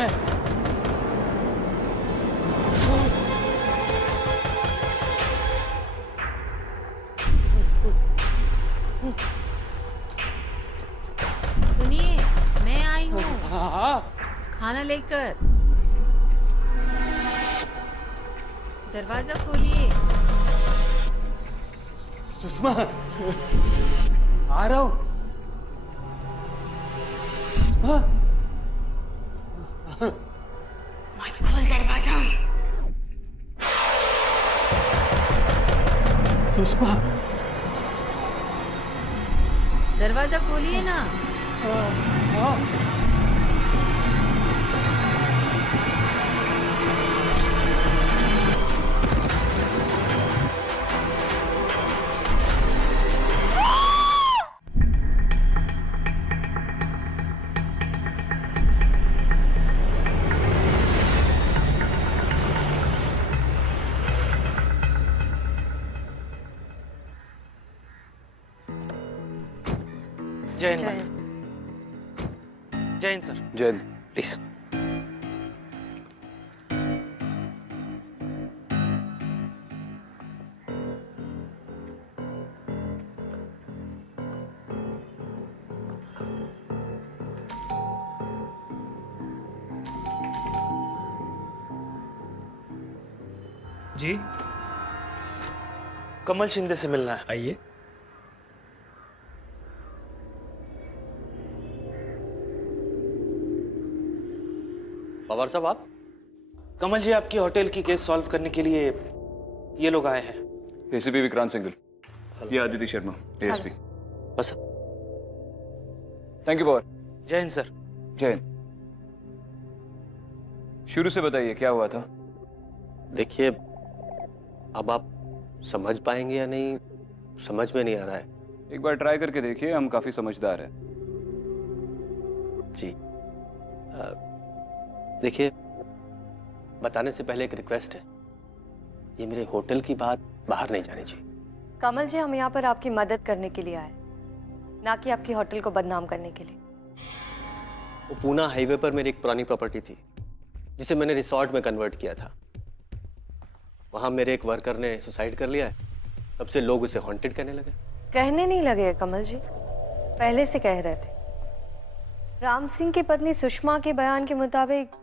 है? सुनिए, मैं आई हूँ हाँ। खाना लेकर। दरवाजा खोलिए। सुषमा, आ रहा हूँ। सुषमा, मत खोल दरवाजा। सुषमा। दरवाजा खोलिए ना। हाँ। जय हिंद। जय हिंद सर। जय हिंद। प्लीज। जी कमल शिंदे से मिलना है। आइए। पवार साहब आप? कमल जी, आपकी होटल की केस सॉल्व करने के लिए ये लोग आए हैं। एसीपी विक्रांत सिंघल, ये आदित्य शर्मा, एएसपी। बस। Thank you Pawar. जय हिंद सर। जय हिंद। शुरू से बताइए क्या हुआ था? देखिए, अब आप समझ पाएंगे या नहीं समझ में नहीं आ रहा है। एक बार ट्राई करके देखिए, हम काफी समझदार हैं। जी देखिए, बताने से पहले एक रिक्वेस्ट है, ये मेरे होटल की बात बाहर नहीं जानी चाहिए। कमल जी, हम यहाँ पर आपकी मदद करने के लिए आए, ना कि आपकी होटल को बदनाम करने के लिए। वो पूना हाईवे पर मेरी एक पुरानी प्रॉपर्टी थी जिसे मैंने रिसॉर्ट में कन्वर्ट किया था। वहां मेरे एक वर्कर ने सुसाइड कर लिया है। तब से लोग उसे हॉन्टेड कहने लगे। कहने नहीं लगे कमल जी, पहले से कह रहे थे। राम सिंह की पत्नी सुषमा के बयान के मुताबिक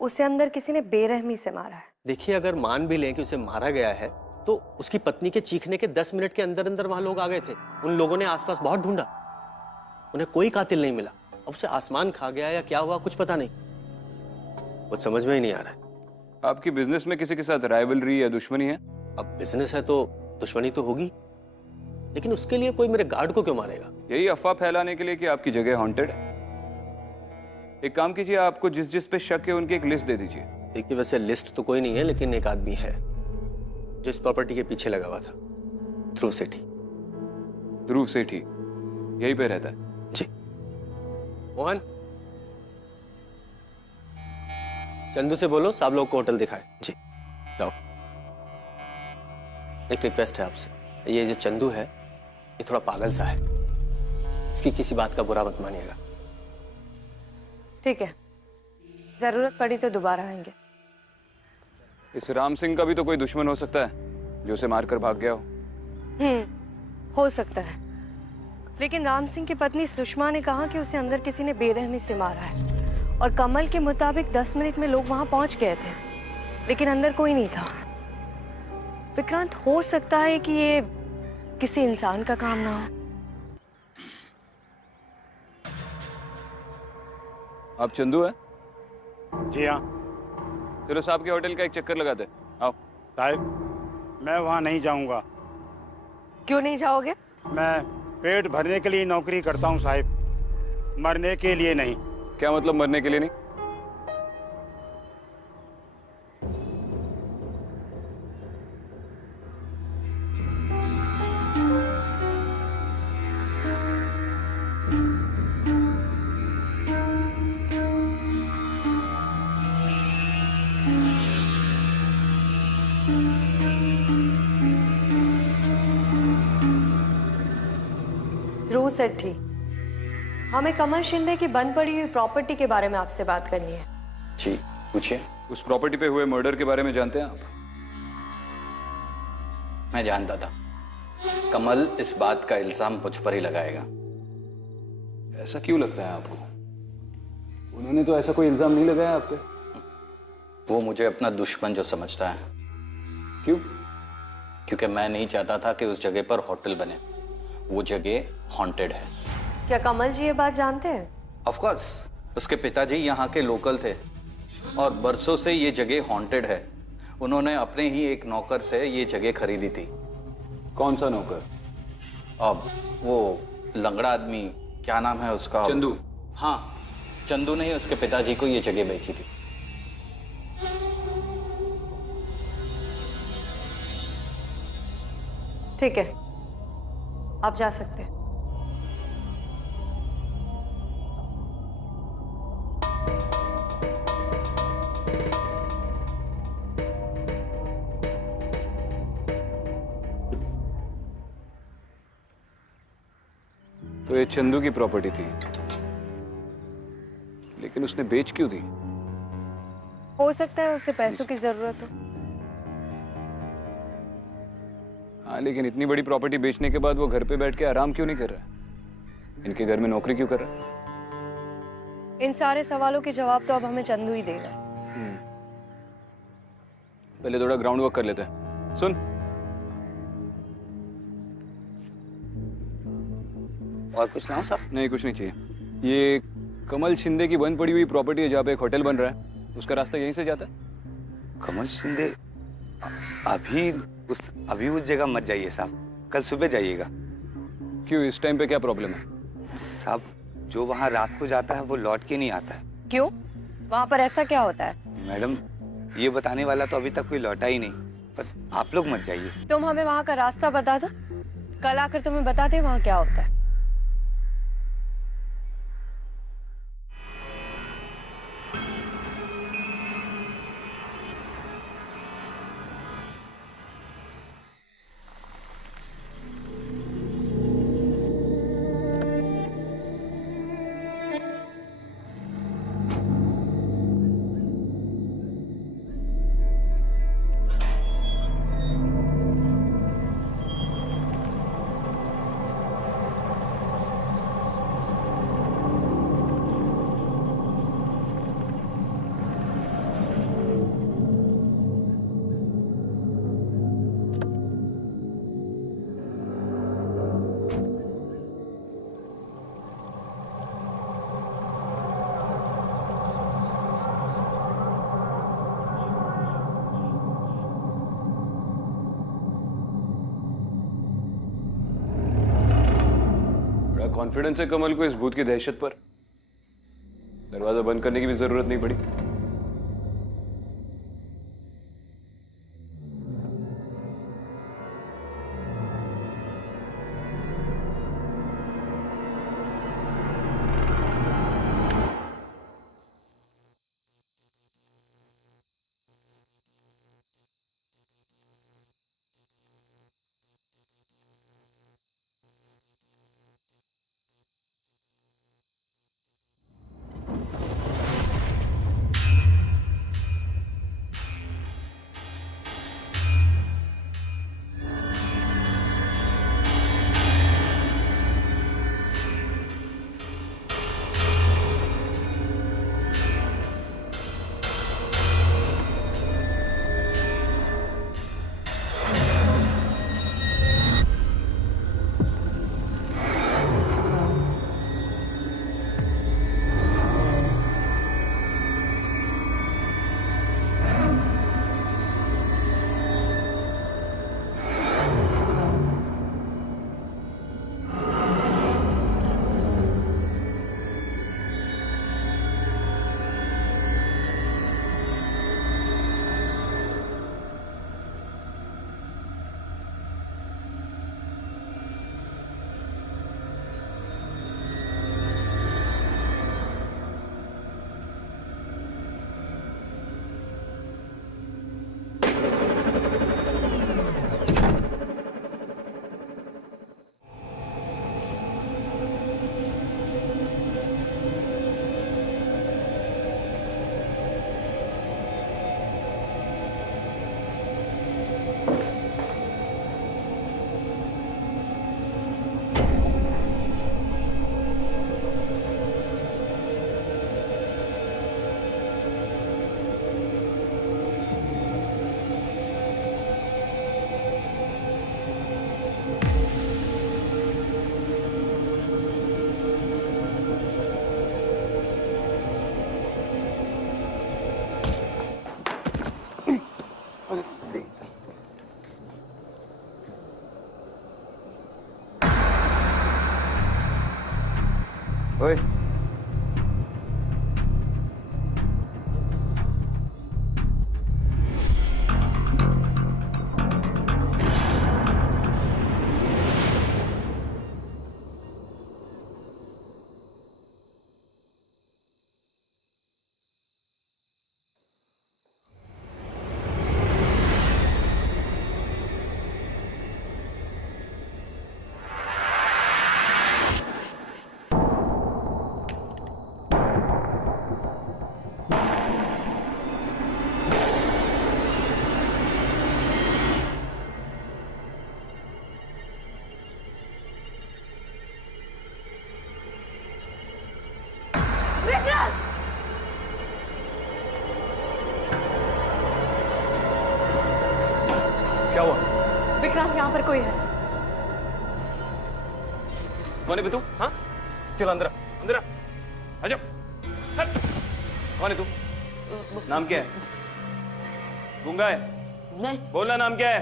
उसे अंदर किसी ने बेरहमी से मारा है। देखिए, अगर मान भी लें कि उसे मारा गया है तो उसकी पत्नी के चीखने के 10 मिनट के अंदर अंदर वहां लोग आ गए थे। उन लोगों ने आसपास बहुत ढूंढा, उन्हें कोई कातिल नहीं मिला। अब उसे आसमान खा गया या क्या हुआ कुछ पता नहीं, कुछ समझ में ही नहीं आ रहा है। आपकी बिजनेस में किसी के साथ राइवलरी या दुश्मनी है? अब बिजनेस है तो दुश्मनी तो होगी, लेकिन उसके लिए कोई मेरे गार्ड को क्यों मारेगा? यही अफवाह फैलाने के लिए कि आपकी जगह हॉन्टेड है। एक काम कीजिए, आपको जिस जिस पे शक है उनकी एक लिस्ट दे दीजिए। देखिए, वैसे लिस्ट तो कोई नहीं है, लेकिन एक आदमी है जो इस प्रॉपर्टी के पीछे लगा हुआ था। ध्रुव सेठी। ध्रुव सेठी यहीं पे रहता है? जी। मोहन, चंदू से बोलो साहब लोग को होटल दिखाए। जी जाओ। एक रिक्वेस्ट है आपसे, ये जो चंदू है ये थोड़ा पागल सा है, इसकी किसी बात का बुरा मत मानिएगा। ठीक है, जरूरत पड़ी तो दोबारा आएंगे। इस राम सिंह का भी तो कोई दुश्मन हो सकता है जो उसे मारकर भाग गया हो। हो सकता है, लेकिन राम सिंह की पत्नी सुषमा ने कहा कि उसे अंदर किसी ने बेरहमी से मारा है, और कमल के मुताबिक 10 मिनट में लोग वहां पहुंच गए थे, लेकिन अंदर कोई नहीं था। विक्रांत, हो सकता है कि ये किसी इंसान का काम ना हो। आप चंदू है? जी हाँ चलो साहब के होटल का एक चक्कर लगाते हैं। आओ। साहब, मैं वहाँ नहीं जाऊँगा। क्यों नहीं जाओगे? मैं पेट भरने के लिए नौकरी करता हूँ साहब, मरने के लिए नहीं। क्या मतलब मरने के लिए नहीं? ध्रुव सेठी, हमें कमल शिंदे की बंद पड़ी हुई प्रॉपर्टी के बारे में आपसे बात करनी है। जी पूछिए। उस प्रॉपर्टी पे हुए मर्डर के बारे में जानते हैं आप? मैं जानता था कमल इस बात का इल्जाम मुझ पर ही लगाएगा। ऐसा क्यों लगता है आपको? उन्होंने तो ऐसा कोई इल्जाम नहीं लगाया आप पे। वो मुझे अपना दुश्मन जो समझता है। क्यों? क्योंकि मैं नहीं चाहता था कि उस जगह पर होटल बने। वो जगह हॉन्टेड है। क्या कमल जी ये बात जानते हैं? ऑफ कोर्स, उसके पिताजी यहाँ के लोकल थे और बरसों से ये जगह हॉन्टेड है। उन्होंने अपने ही एक नौकर से ये जगह खरीदी थी। कौन सा नौकर? अब वो लंगड़ा आदमी, क्या नाम है उसका? चंदू। हाँ, चंदू ने ही उसके पिताजी को ये जगह बेची थी। ठीक है, आप जा सकते हैं। तो ये चंदू की प्रॉपर्टी थी, लेकिन उसने बेच क्यों दी? हो सकता है उसे पैसों की जरूरत हो। हाँ, लेकिन इतनी बड़ी प्रॉपर्टी बेचने के बाद वो घर पे बैठ के आराम क्यों नहीं कर रहा है? इनके घर में नौकरी क्यों कर रहा है? इन सारे सवालों के जवाब तो अब हमें चंदू ही देगा। पहले थोड़ा ग्राउंड वर्क कर लेते हैं। सुन, और कुछ ना हो साहब? नहीं कुछ नहीं चाहिए। ये कमल शिंदे की बंद पड़ी हुई प्रॉपर्टी है जहाँ पे एक होटल बन रहा है, उसका रास्ता यहीं से जाता है। कमल शिंदे, अभी उस जगह मत जाइए साहब, कल सुबह जाइएगा। क्यों, इस टाइम पे क्या प्रॉब्लम है? साहब, जो वहाँ रात को जाता है वो लौट के नहीं आता है। क्यों? वहाँ पर ऐसा क्या होता है? मैडम, ये बताने वाला तो अभी तक कोई लौटा ही नहीं, पर आप लोग मत जाइए। तुम हमें वहाँ का रास्ता बता दो, कल आकर तुम्हें बताते हैं वहाँ क्या होता है। कॉन्फिडेंस है कमल को इस भूत की दहशत पर। दरवाजा बंद करने की भी जरूरत नहीं पड़ी। ओए, क्या हुआ? विक्रांत, यहाँ पर कोई है। कौन है बे तू? हाँ? चल अंदर आ, अंदर आ। आजा। हट। कौन है तू? नाम क्या है? गूंगा है? नहीं, बोलना नाम क्या है?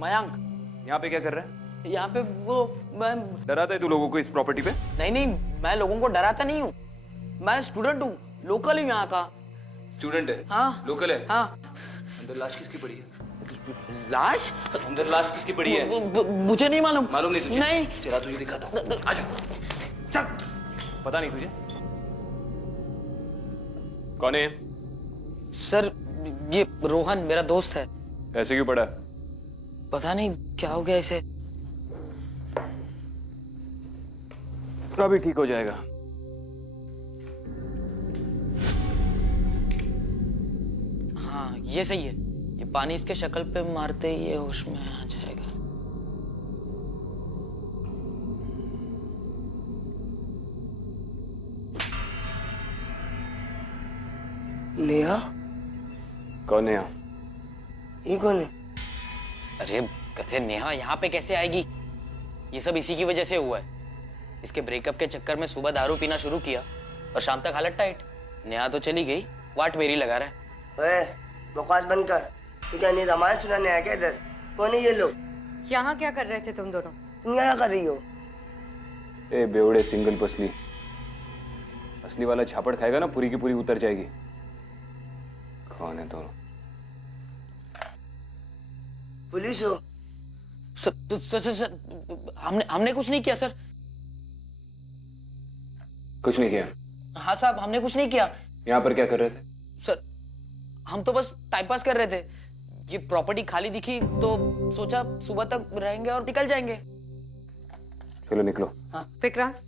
मयंक। यहाँ पे क्या कर रहा है? यहाँ पे वो मैं डराता है तू लोगों को इस प्रॉपर्टी पे? नहीं, मैं लोगों को डराता नहीं हूँ। मैं स्टूडेंट हूँ, लोकल हूँ यहाँ का। स्टूडेंट है? हाँ। लोकल है? हाँ। अंदर लाश किसकी पड़ी है? लाश? अंदर लाश किसकी पड़ी है? मुझे नहीं मालूम। मालूम नहीं तुझे? नहीं। चला तुझे दिखाता हूँ। आजा। चल। पता नहीं तुझे? कौन है? सर, ये रोहन मेरा दोस्त है। ऐसे क्यों पड़ा? पता नहीं क्या हो गया इसे। अभी ठीक हो जाएगा। हाँ, ये सही है। ये पानी इसके शक्ल पे मारते ही ये होश में आ जाएगा। नेहा? कौन है यहाँ? ये कौन है? अरे कहते नेहा यहाँ पे कैसे आएगी? ये सब इसी की वजह से हुआ है। इसके ब्रेकअप के चक्कर में सुबह दारू पीना शुरू किया और शाम तक हालत टाइट। नेहा तो चली गई, वाट मेरी लगा रहा है। ओए, बकवास बंद कर। तू क्या नहीं रामायण सुनाने आया क्या इधर? कौन है ये लोग? यहाँ क्या कर रहे थे तुम दोनों? तुम क्या कर रही हो? ए बेवड़े सिंगल पसली। असली वाला झापड़ खाएगा ना, पूरी की पूरी उतर जाएगी। कौन है दोनों? पुलिस हो? सर, हमने कुछ नहीं किया सर। कुछ नहीं किया? हाँ साहब, हमने कुछ नहीं किया। यहाँ पर क्या कर रहे थे? सर, हम तो बस टाइम पास कर रहे थे। ये प्रॉपर्टी खाली दिखी तो सोचा सुबह तक रहेंगे और निकल जाएंगे। चलो निकलो। हाँ। विक्रांत,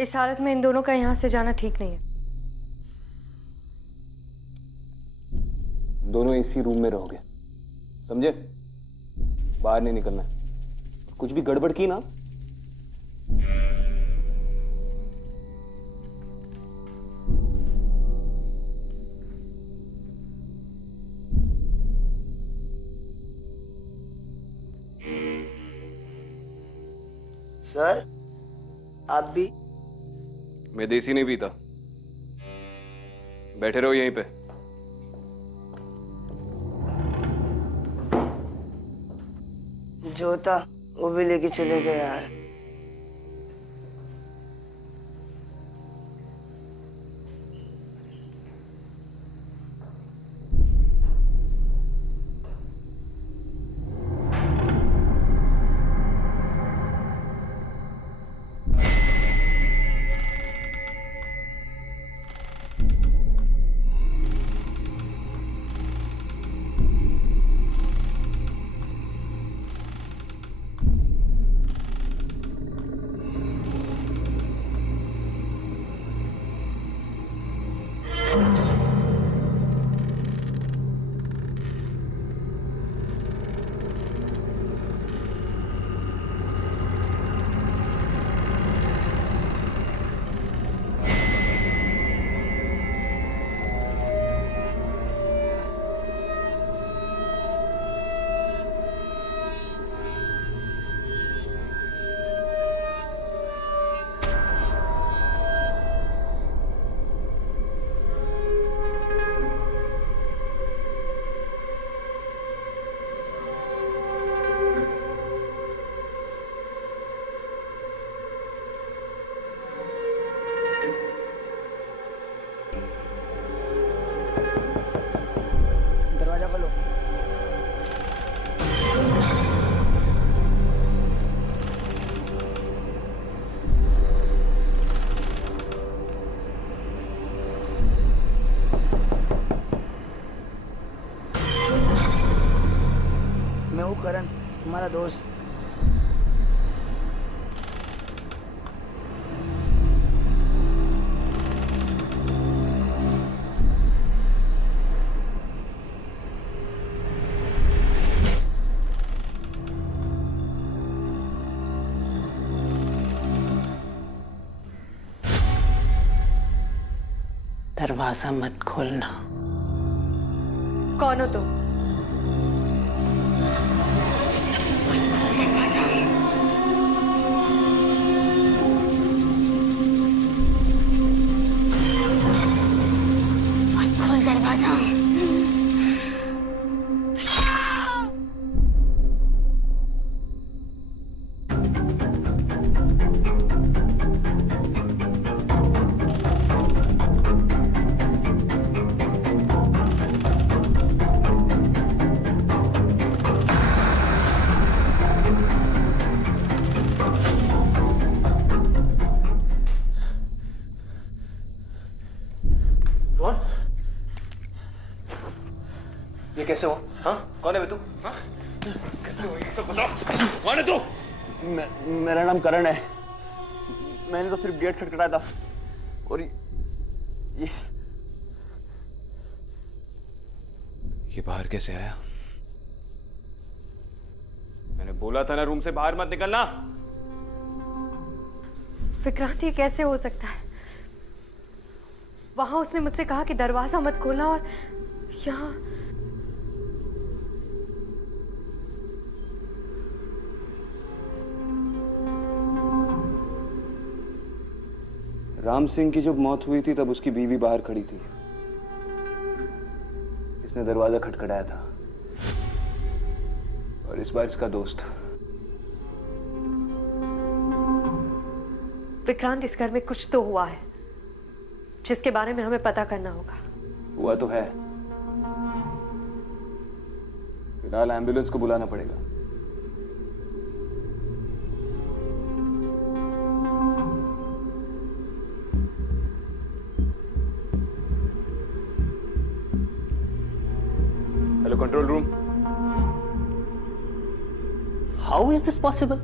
इस हालत में इन दोनों का यहाँ से जाना ठीक नहीं है। दोनों इसी रूम में रहोगे, समझे? बाहर नहीं निकलना। कुछ भी गड़बड़ की ना, सर, आप भी? मैं देसी नहीं पीता। बैठे रहो यहीं पे। जो था वो भी लेके चले गए यार। करण, तुम्हारा दोस्त। दरवाजा मत खोलना। कौन हो तुम? खोल दरवाजा। कौन? ये कैसे हो? हाँ, कौन है बे तू? हाँ? कैसे हो ये सब बताओ? कौन है तू? मेरा नाम करण है। मैंने तो सिर्फ गेट खटखटाया था और ये बाहर कैसे आया? मैंने बोला था ना रूम से बाहर मत निकलना। विक्रांत, ये कैसे हो सकता है? वहां उसने मुझसे कहा कि दरवाजा मत खोलना, और यहाँ राम सिंह की जब मौत हुई थी तब उसकी बीवी बाहर खड़ी थी। इसने दरवाजा खटखटाया था और इस बार इसका दोस्त। विक्रांत, इस घर में कुछ तो हुआ है जिसके बारे में हमें पता करना होगा। हुआ तो है, फिलहाल एम्बुलेंस को बुलाना पड़ेगा। Hello control room. How is this possible?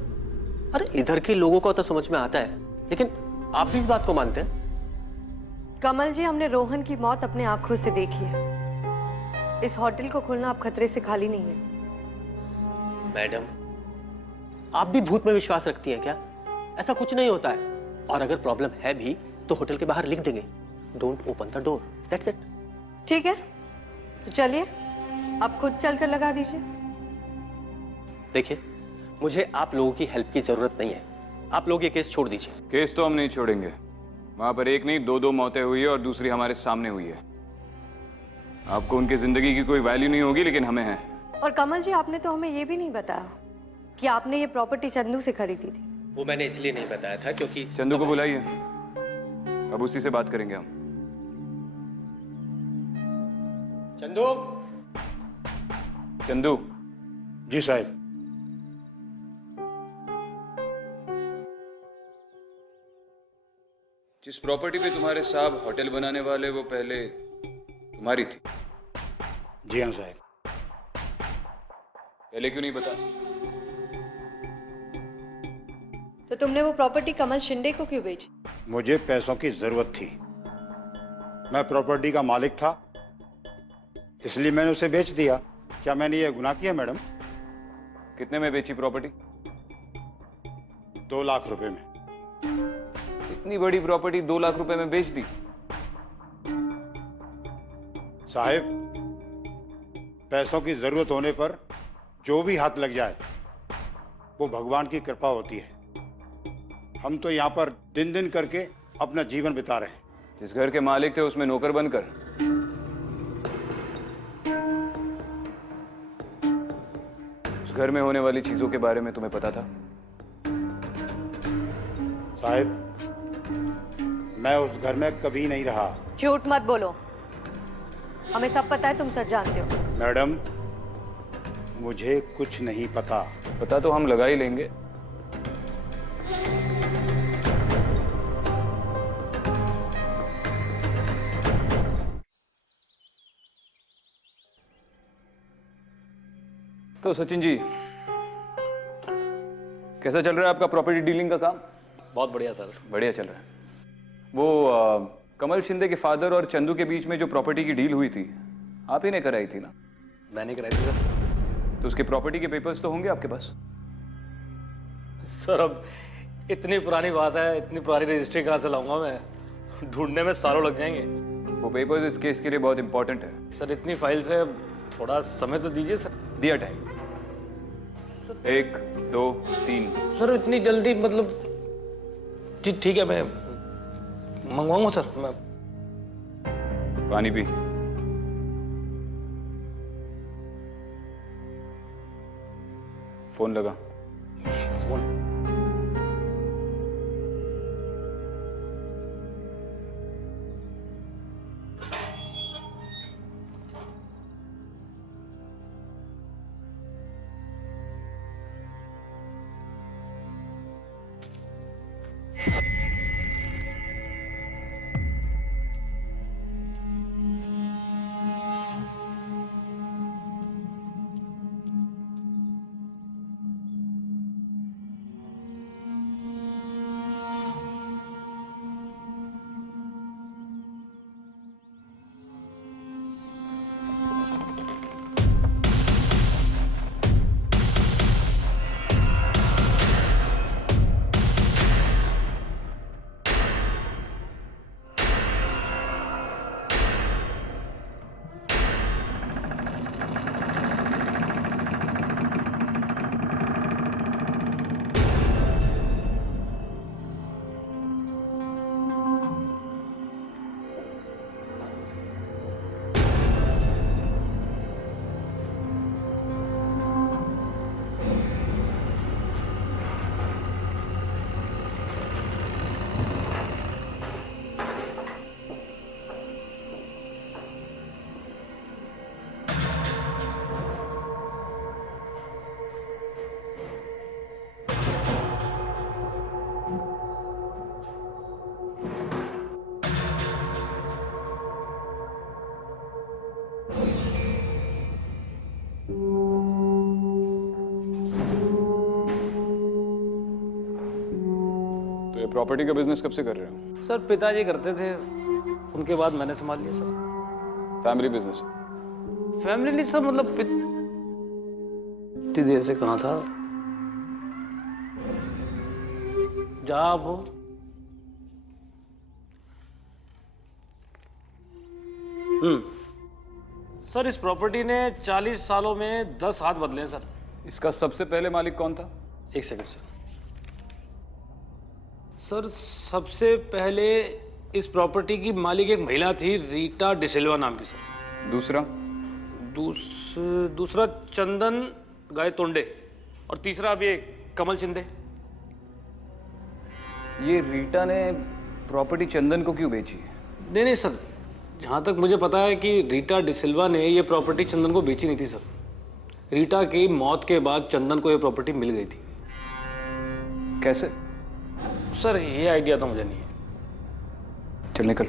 अरे इधर के लोगों को तो समझ में आता है, लेकिन आप भी इस बात को मानते हैं? कमल जी, हमने रोहन की मौत अपने आंखों से देखी है। इस होटल को खोलना अब खतरे से खाली नहीं है। मैडम, आप भी भूत में विश्वास रखती हैं क्या? ऐसा कुछ नहीं होता है, और अगर प्रॉब्लम है भी तो होटल के बाहर लिख देंगे, don't open the door, that's it. ठीक है, तो चलिए आप खुद चलकर लगा दीजिए। देखिए, मुझे आप लोगों की हेल्प की जरूरत नहीं है। आप लोग ये केस छोड़ दीजिए। केस तो हम नहीं छोड़ेंगे। वहां पर एक नहीं दो मौतें हुई है और दूसरी हमारे सामने हुई है। आपको उनकी जिंदगी की कोई वैल्यू नहीं होगी, लेकिन हमें है। और कमल जी, आपने तो हमें ये भी नहीं बताया कि आपने ये प्रॉपर्टी चंदू से खरीदी थी। वो मैंने इसलिए नहीं बताया था क्योंकि चंदू को बुलाइए, अब उसी से बात करेंगे हम। चंदू। चंदू। जी साहब। जिस प्रॉपर्टी पे तुम्हारे साहब होटल बनाने वाले, वो पहले तुम्हारी थी? जी हाँ साहब। पहले क्यों नहीं बता? तो तुमने वो प्रॉपर्टी कमल शिंदे को क्यों बेची? मुझे पैसों की जरूरत थी। मैं प्रॉपर्टी का मालिक था, इसलिए मैंने उसे बेच दिया। क्या मैंने ये गुनाह किया मैडम? कितने में बेची प्रॉपर्टी? 2 लाख रुपए में। इतनी बड़ी प्रॉपर्टी 2 लाख रुपए में बेच दी? साहब, पैसों की जरूरत होने पर जो भी हाथ लग जाए वो भगवान की कृपा होती है। हम तो यहाँ पर दिन दिन करके अपना जीवन बिता रहे हैं। जिस घर के मालिक थे उसमें नौकर बनकर। उस घर में होने वाली चीजों के बारे में तुम्हें पता था? साहब, मैं उस घर में कभी नहीं रहा। झूठ मत बोलो, हमें सब पता है, तुम सच जानते हो। मैडम, मुझे कुछ नहीं पता। पता तो हम लगा ही लेंगे। तो सचिन जी, कैसा चल रहा है आपका प्रॉपर्टी डीलिंग का काम? बहुत बढ़िया सर। बढ़िया चल रहा है। वो कमल शिंदे के फादर और चंदू के बीच में जो प्रॉपर्टी की डील हुई थी, आप ही ने कराई थी ना? मैंने कराई थी सर। तो उसके प्रॉपर्टी के पेपर्स तो होंगे आपके पास? सर अब इतनी पुरानी बात है, इतनी पुरानी रजिस्ट्री कहाँ से लाऊंगा मैं? ढूंढने में सालों लग जाएंगे। वो पेपर्स इस केस के लिए बहुत इंपॉर्टेंट है। सर इतनी फाइल्स है, थोड़ा समय तो दीजिए सर। दिया टाइम। 1 2 3। सर इतनी जल्दी मतलब? जी ठीक है, मैं मंगवाऊंगा सर। मैं पानी पी। फोन लगा। फोन प्रॉपर्टी का बिजनेस कब से कर रहे हो? सर पिताजी करते थे, उनके बाद मैंने संभाल लिया सर। Family business? फैमिली नहीं सर, मतलब इतनी देर से कहाँ था। जहाँ आप हो। सर इस प्रॉपर्टी ने 40 सालों में 10 हाथ बदले हैं सर। इसका सबसे पहले मालिक कौन था? एक सेकंड सर। सर सबसे पहले इस प्रॉपर्टी की मालिक एक महिला थी, रीटा डिसिल्वा नाम की सर। दूसरा? दूसरा चंदन गायतोंडे, और तीसरा अभी एक कमल शिंदे। ये रीटा ने प्रॉपर्टी चंदन को क्यों बेची? नहीं नहीं सर, जहाँ तक मुझे पता है कि रीटा डिसिल्वा ने ये प्रॉपर्टी चंदन को बेची नहीं थी सर। रीटा की मौत के बाद चंदन को ये प्रॉपर्टी मिल गई थी। कैसे? सर ये आइडिया तो मुझे नहीं है। चल निकल।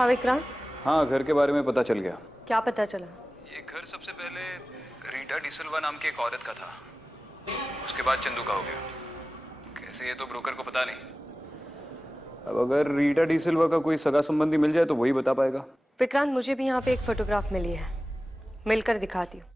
हाँ विक्रांत, हाँ, घर के बारे में पता चल गया। क्या पता चला? ये घर सबसे पहले रीटा डिसिल्वा नाम की एक औरत का था, उसके बाद चंदू का हो गया। कैसे ये तो ब्रोकर को पता नहीं। अब अगर रीटा डिसिल्वा का कोई सगा संबंधी मिल जाए तो वही बता पाएगा। विक्रांत, मुझे भी यहाँ पे एक फोटोग्राफ मिली है, मिलकर दिखाती हूँ।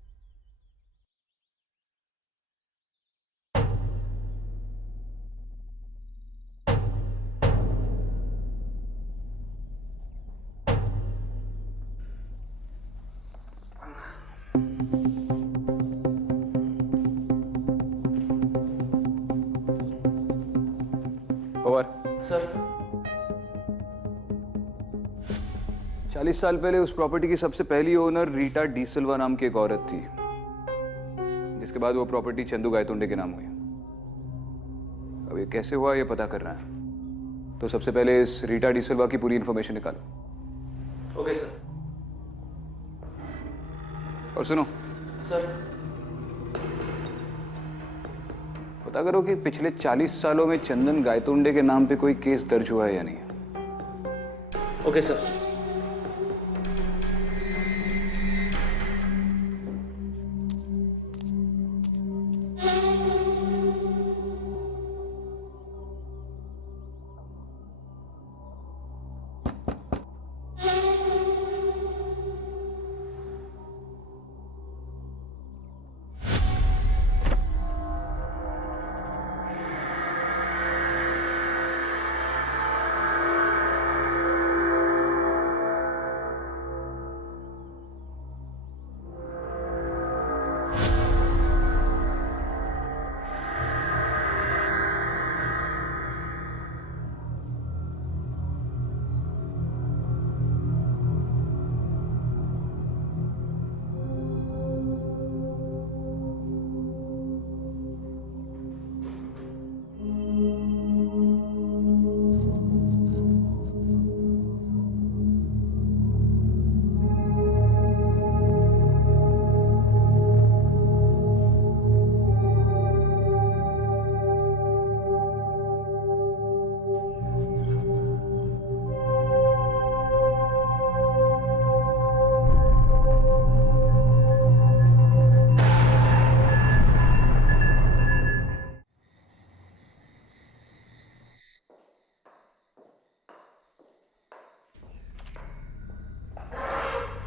पवार सर, 40 साल पहले उस प्रॉपर्टी की सबसे पहली ओनर रीटा डिसिल्वा नाम की एक औरत थी, जिसके बाद वो प्रॉपर्टी चंदू गायतोंडे के नाम हुई। अब ये कैसे हुआ ये पता करना है, तो सबसे पहले इस रीटा डिसिल्वा की पूरी इंफॉर्मेशन निकालो। Okay sir. और सुनो सर, पता करो कि पिछले 40 सालों में चंदन गायतोंडे के नाम पे कोई केस दर्ज हुआ है या नहीं। Okay sir.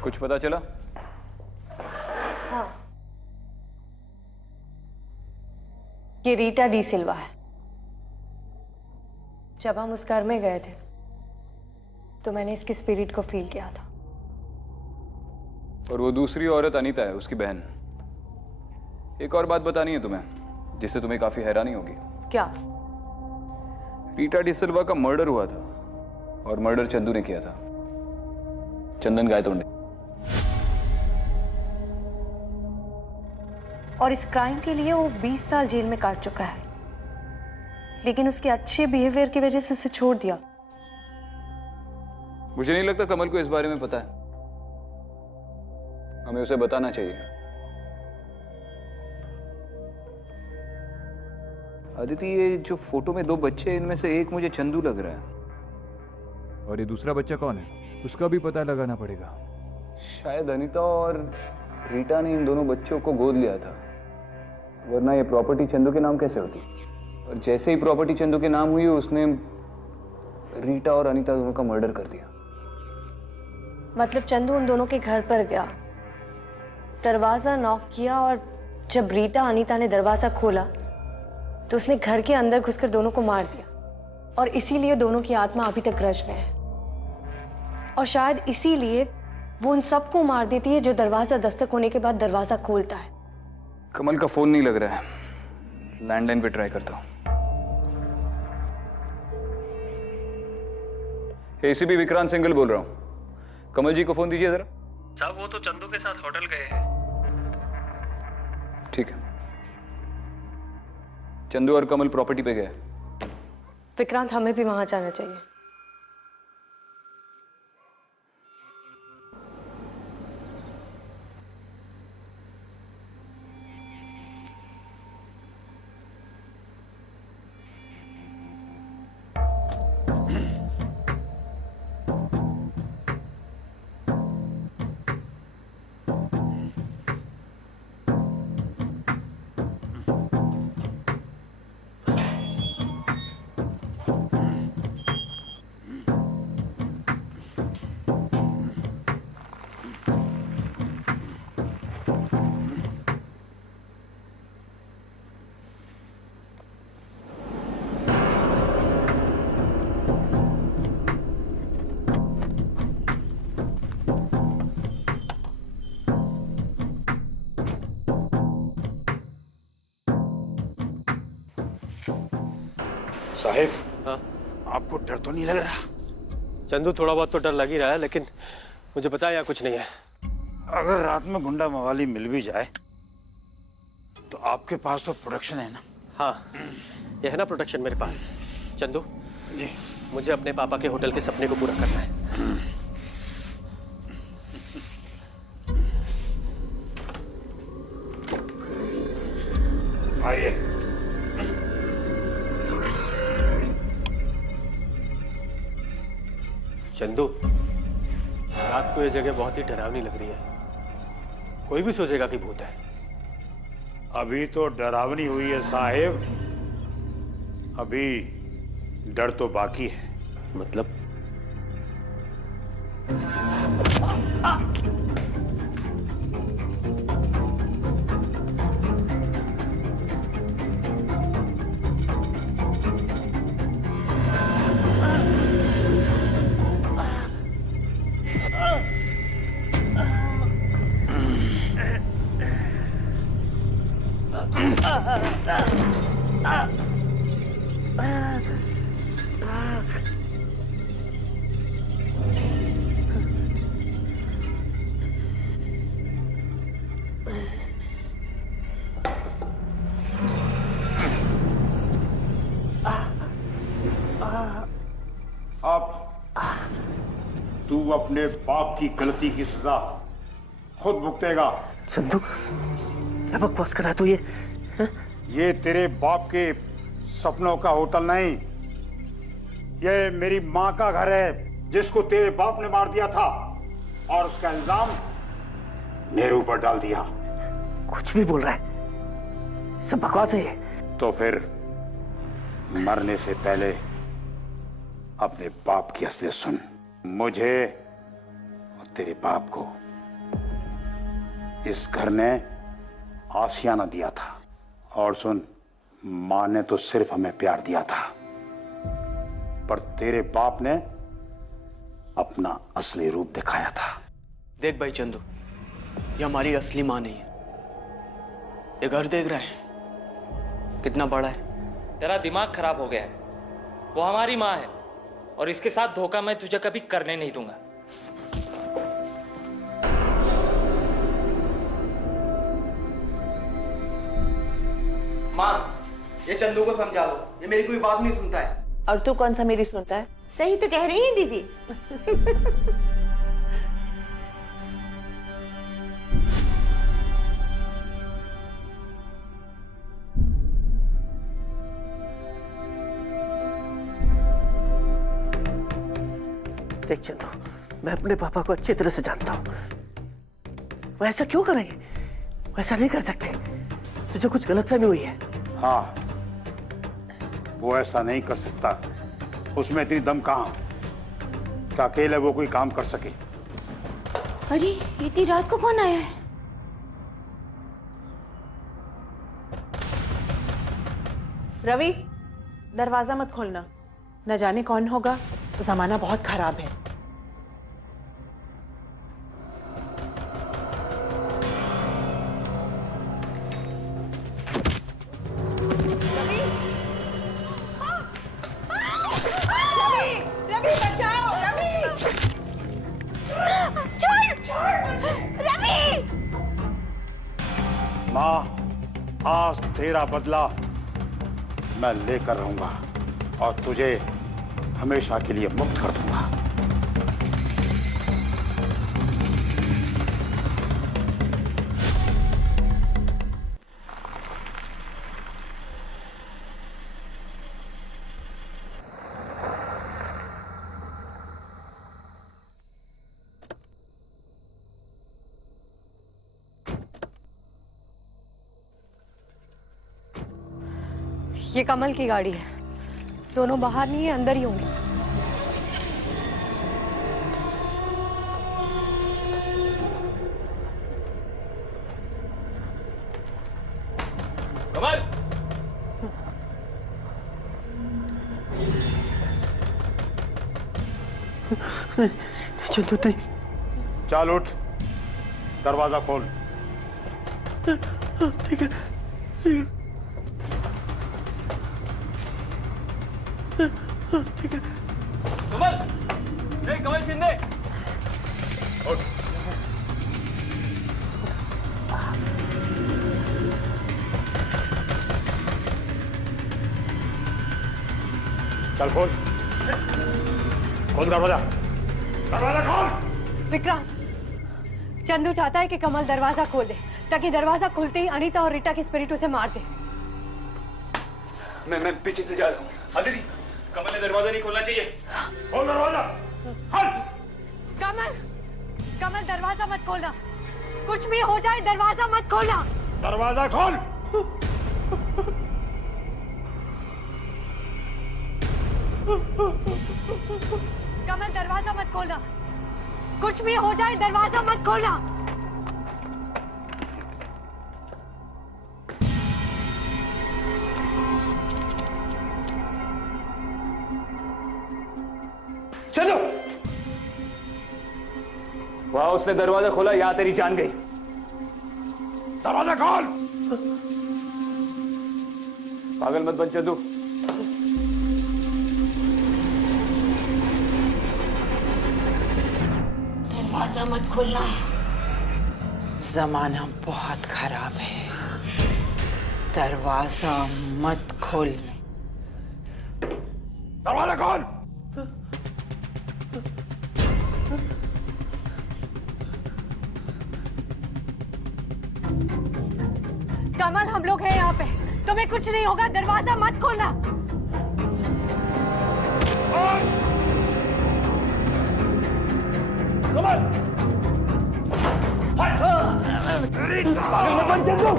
कुछ पता चला? हाँ, ये रीटा डी सिल्वा है। जब हम उस घर में गए थे तो मैंने इसकी स्पिरिट को फील किया था। और वो दूसरी औरत अनीता है, उसकी बहन। एक और बात बतानी है तुम्हें, जिससे तुम्हें काफी हैरानी होगी। क्या? रीटा डिसिल्वा का मर्डर हुआ था, और मर्डर चंदू ने किया था, चंदन गायतोंडे। और इस क्राइम के लिए वो 20 साल जेल में काट चुका है, लेकिन उसके अच्छे बिहेवियर की वजह से उसे छोड़ दिया। मुझे नहीं लगता कमल को इस बारे में पता है। हमें उसे बताना चाहिए। अदिति, ये जो फोटो में 2 बच्चे हैं, इनमें से एक मुझे चंदू लग रहा है। और ये दूसरा बच्चा कौन है, उसका भी पता लगाना पड़ेगा। शायद अनीता और रीटा ने इन दोनों बच्चों को गोद लिया था, वरना ये प्रॉपर्टी चंदू के नाम कैसे होती। और जैसे ही प्रॉपर्टी चंदू के नाम हुई, उसने रीटा और अनीता दोनों का मर्डर कर दिया। मतलब चंदू उन दोनों के घर पर गया, दरवाजा नॉक किया, और जब रीटा अनीता ने दरवाजा खोला तो उसने घर के अंदर घुसकर दोनों को मार दिया। और इसीलिए दोनों की आत्मा अभी तक ग्रज में है, और शायद इसीलिए वो उन सबको मार देती है जो दरवाजा दस्तक होने के बाद दरवाजा खोलता है। कमल का फोन नहीं लग रहा है, लैंडलाइन पे ट्राई करता हूं। एसीपी विक्रांत सिंगल बोल रहा हूं, कमल जी को फोन दीजिए जरा। साहब, वो तो चंदू के साथ होटल गए हैं। ठीक है। चंदू और कमल प्रॉपर्टी पे गए। विक्रांत, हमें भी वहां जाना चाहिए। साहिब, हाँ आपको डर तो नहीं लग रहा? चंदू, थोड़ा बहुत तो डर लग ही रहा है, लेकिन मुझे पता है यहाँ कुछ नहीं है। अगर रात में गुंडा मवाली मिल भी जाए तो आपके पास तो प्रोटेक्शन है ना? हाँ, ये है ना प्रोटेक्शन मेरे पास। चंदू जी, मुझे अपने पापा के होटल के सपने को पूरा करना है। आइए। चंदू, रात को ये जगह बहुत ही डरावनी लग रही है। कोई भी सोचेगा कि भूत है। अभी तो डरावनी हुई है साहिब, अभी डर तो बाकी है। मतलब? अब तू अपने बाप की गलती की सजा खुद भुगतेगा। चंदू, क्या बकवास कर रहा है तू? ये तेरे बाप के सपनों का होटल नहीं, ये मेरी माँ का घर है जिसको तेरे बाप ने मार दिया था और उसका इल्जाम मेरे ऊपर डाल दिया। कुछ भी बोल रहा है, सब बकवास है ये। तो फिर मरने से पहले अपने बाप की असलियत सुन। मुझे और तेरे बाप को इस घर ने आशियाना दिया था, और सुन, माँ ने तो सिर्फ हमें प्यार दिया था, पर तेरे बाप ने अपना असली रूप दिखाया था। देख भाई चंदू, ये हमारी असली माँ नहीं है। ये घर देख रहा है कितना बड़ा है। तेरा दिमाग खराब हो गया है। वो हमारी माँ है और इसके साथ धोखा मैं तुझे कभी करने नहीं दूंगा। माँ, ये चंदू को समझा लो, ये मेरी कोई बात नहीं सुनता है। और तू कौन सा मेरी सुनता है? सही तो कह रही है दीदी। देख चंदू, मैं अपने पापा को अच्छी तरह से जानता हूँ। वो ऐसा क्यों करेंगे? वो ऐसा नहीं कर सकते। तुझे कुछ गलतफहमी हुई है। हाँ, वो ऐसा नहीं कर सकता। उसमें इतनी दम कहाँ कि अकेले वो कोई काम कर सके। अरे इतनी रात को कौन आया है? रवि, दरवाजा मत खोलना, न जाने कौन होगा। जमाना बहुत खराब है। रवि बचाओ! रवि! छोड़! रवि! माँ, आज तेरा बदला मैं लेकर रहूंगा और तुझे हमेशा के लिए मुक्त कर दूंगा। ये कमल की गाड़ी है। दोनों बाहर नहीं है, अंदर ही होंगे। कमल! चंदू नहीं। चल उठ, दरवाजा खोल। ठीक है। कमल, कमल शिंदे, उठ। चल खोल, खोल दरवाजा, दरवाजा खोल। विक्रांत, चंदू चाहता है कि कमल दरवाजा खोल दे ताकि दरवाजा खुलते ही अनीता और रीटा की स्पिरिट उसे मार दे। मैं पीछे से जा रहा हूँ। हाँ दीदी, कमल ने दरवाजा नहीं खोलना चाहिए। खोल दरवाजा, खोल। कमल दरवाजा मत खोलना, कुछ भी हो जाए दरवाजा मत खोलना। दरवाजा खोल। कमल दरवाजा मत खोलना, कुछ भी हो जाए दरवाजा मत खोलना। चलो। वाह, उसने दरवाजा खोला, या तेरी जान गई। दरवाजा खोल। पागल मत बन चंदू। दरवाजा मत खोलना, जमाना बहुत खराब है, दरवाजा मत खोलना। दरवाजा खोल। कमल, हम लोग हैं यहाँ पे, तुम्हें कुछ नहीं होगा, दरवाजा मत खोलना। कमल, पागल मत बन चंदू।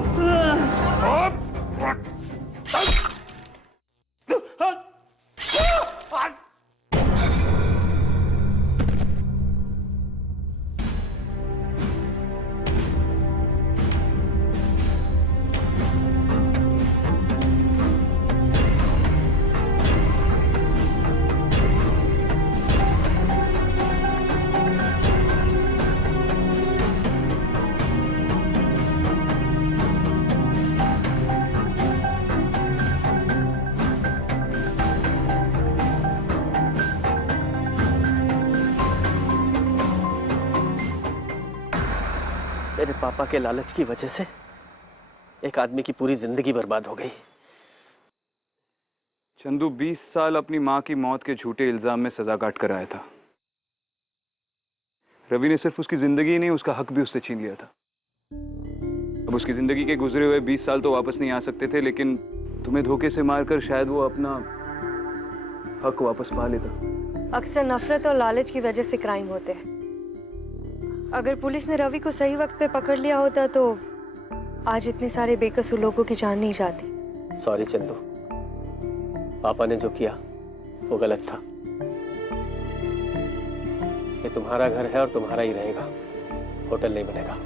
मेरे पापा के लालच की वजह से एक आदमी की पूरी जिंदगी बर्बाद हो गई। चंदू 20 साल अपनी माँ की मौत के झूठे इल्जाम में सजा काट कर आया था। रवि ने सिर्फ उसकी जिंदगी ही नहीं, उसका हक भी उससे छीन लिया था। अब उसकी जिंदगी के गुजरे हुए 20 साल तो वापस नहीं आ सकते थे, लेकिन तुम्हें धोखे से मारकर शायद वो अपना हक वापस पा लेता। अक्सर नफरत और लालच की वजह से क्राइम होते हैं। अगर पुलिस ने रवि को सही वक्त पे पकड़ लिया होता तो आज इतने सारे बेकसूर लोगों की जान नहीं जाती। सॉरी चंदू, पापा ने जो किया वो गलत था। ये तुम्हारा घर है और तुम्हारा ही रहेगा, होटल नहीं बनेगा।